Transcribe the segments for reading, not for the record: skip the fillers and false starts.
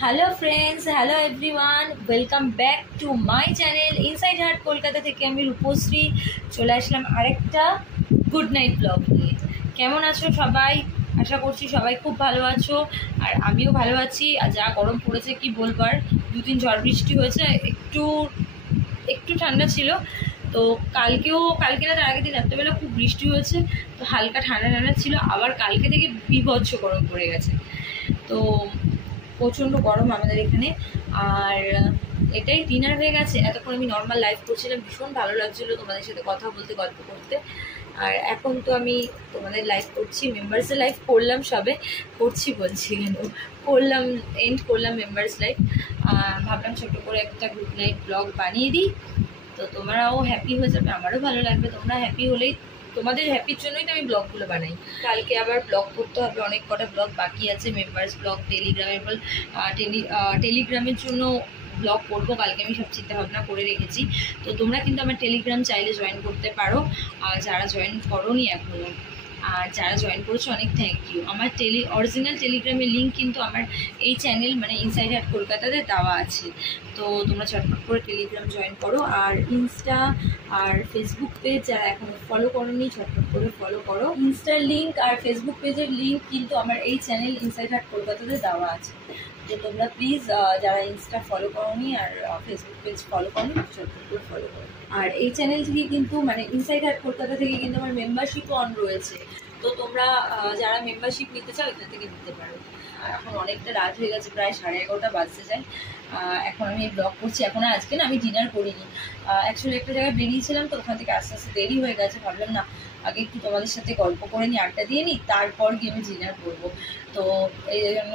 Hello friends, hello everyone, welcome back to my channel inside heart Kolkata থেকে। আমি রূপশ্রী চলে আসলাম আরেকটা গুড নাইট ব্লগ নিয়ে। কেমন আছো সবাই? আশা করছি সবাই খুব ভালো আছো, আর আমিও ভালো আছি। আর যা গরম পড়েছে কি বলবার, দুদিন ঝড় বৃষ্টি হয়েছে, একটু একটু ঠান্ডা ছিল। তো কালকে না, তার আগের দিন রাত্রেবেলা খুব বৃষ্টি হয়েছে, তো হালকা ঠান্ডা ঠান্ডা ছিল। আবার কালকে থেকে বীভৎস গরম পড়ে গেছে, তো প্রচণ্ড গরম আমাদের এখানে। আর এটাই ডিনার হয়ে গেছে। এতক্ষণ আমি নর্মাল লাইভ করছিলাম, ভীষণ ভালো লাগছিলো তোমাদের সাথে কথা বলতে, গল্প করতে। আর এখন তো আমি তোমাদের লাইভ করছি, মেম্বার্সের লাইভ করলাম, সবে বলছি কেন, এন্ড করলাম মেম্বার্স লাইভ। ভাবলাম ছোটো করে একটা গুড নাইট ব্লগ বানিয়ে দিই, তো তোমরাও হ্যাপি হয়ে যাবে, আমারও ভালো লাগবে। তোমরা হ্যাপি হলেই, তোমাদের হ্যাপির জন্যই তো আমি ব্লগগুলো বানাই। কালকে আবার ব্লগ করতে হবে, অনেক কটা ব্লগ বাকি আছে, মেম্বার্স ব্লগ, টেলিগ্রামের জন্য ব্লগ করবো কালকে। আমি সব চিন্তা ভাবনা করে রেখেছি। তো তোমরা কিন্তু আমার টেলিগ্রাম চাইলে জয়েন করতে পারো, আর যারা জয়েন করোনি এখনও, আর যারা জয়েন করেছো অনেক থ্যাংক ইউ। আমার অরিজিনাল টেলিগ্রামের লিঙ্ক কিন্তু আমার এই চ্যানেল মানে ইনসাইড হার্ট কলকাতাতে দেওয়া আছে, তো তোমরা চটপট করে টেলিগ্রাম জয়েন করো। আর ইনস্টা আর ফেসবুক পেজ যারা এখনও ফলো করোনি, চটপট করে ফলো করো। ইনস্টার লিঙ্ক আর ফেসবুক পেজের লিঙ্ক কিন্তু আমার এই চ্যানেল ইনসাইড হার্ট কলকাতাতে দেওয়া আছে, তো তোমরা প্লিজ যারা ইনস্টা ফলো করোনি আর ফেসবুক পেজ ফলো করোনি, চটপট করে ফলো করো। আর এই চ্যানেল থেকে কিন্তু মানে ইনসাইড হার্ট কলকাতা থেকে কিন্তু আমার মেম্বারশিপও অন রয়েছে, তো তোমরা যারা মেম্বারশিপ নিতে চাও এখান থেকে নিতে পারো। এখন অনেকটা রাত হয়ে গেছে, প্রায় 11:30 বাজতে যায়। এখন আমি ব্লগ করছি। এখন আজকে না আমি ডিনার করিনি, অ্যাকচুয়ালি একটা জায়গায় বেরিয়েছিলাম, তো ওখান থেকে আস্তে আস্তে দেরি হয়ে গেছে। ভাবলাম না, আগে একটু তোমাদের সাথে গল্প করে নিই, আড্ডা দিয়ে নিই, তারপর গিয়ে আমি ডিনার করবো। তো এই জন্য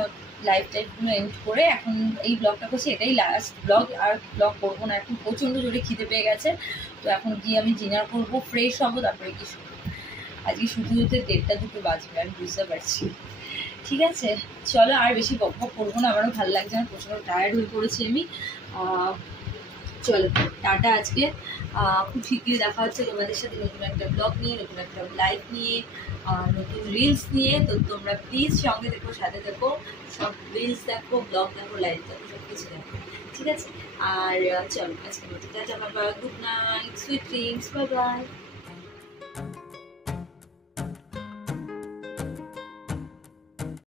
লাইভ টাইপগুলো এন্ড করে এখন এই ব্লগটা করছি, এটাই লাস্ট ব্লগ। আর ব্লগ করবো না, এখন প্রচণ্ড জোরে খিদে পেয়ে গেছে। তো এখন গিয়ে আমি ডিনার করবো, ফ্রেশ হবো, তারপরে কি শুরু। আজকে শুধু 1:30-2 বাজবে, আমি বুঝতে পারছি। ঠিক আছে, চলো আর বেশি বক বক করবো না, আমারও ভালো লাগছে না, প্রচণ্ড টায়ার্ড হয়ে পড়েছি আমি। চলো টাটা। আজকে খুব শীঘ্রই দেখা হচ্ছে তোমাদের সাথে নতুন একটা ব্লগ নিয়ে, নতুন একটা লাইভ নিয়ে, নতুন রিলস নিয়ে। তো তোমরা প্লিজ সঙ্গে দেখো, সাথে দেখো, সব রিলস দেখো, ব্লগ দেখো, লাইভ দেখো, সব কিছু দেখো, ঠিক আছে? আর চলো আজকে tata, bye bye, good night, sweet dreams, bye bye.